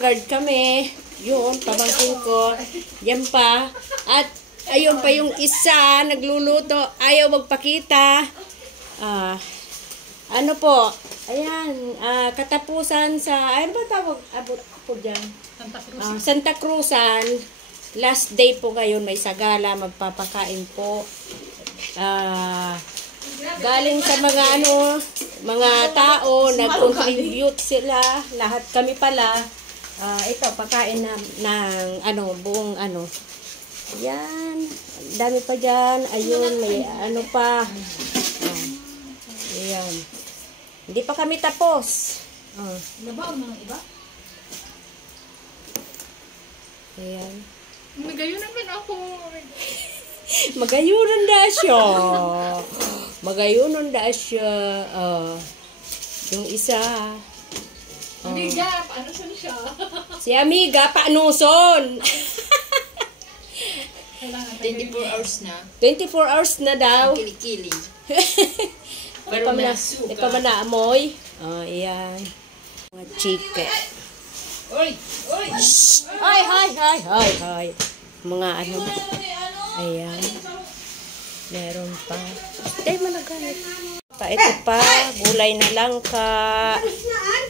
guard kami. Yun, pamangkin ko. Yan pa. At ayun pa yung isa, nagluluto. Ayaw magpakita. Ano po? Ayan, katapusan sa, ano ba tawag po dyan? Santa Cruz. Santa Cruzan. Last day po ngayon, may sagala, magpapakain po. Galing sa mga mga tao, nag-contribute sila, lahat kami pala. Ito, pakain ng buong Yan, dami pa dyan. Ayun, may pa. Ayan. Hindi pa kami tapos. Labaw ng iba? Ayan. Magayunan din ako. Magayunan da siya. Magayunan da siya. Yung isa. Amiga, paano siya? Si Amiga, paanuson. 24 hours na. 24 hours na daw. Kilikili. Ito man na amoy. Ayan. Mga chike. Oy! Oy! Hi. Mga ayan. Meron pa. Tay mo na ganit. Ito pa, gulay na langka. Ayan.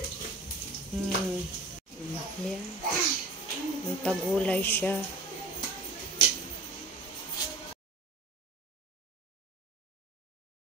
May pagulay siya.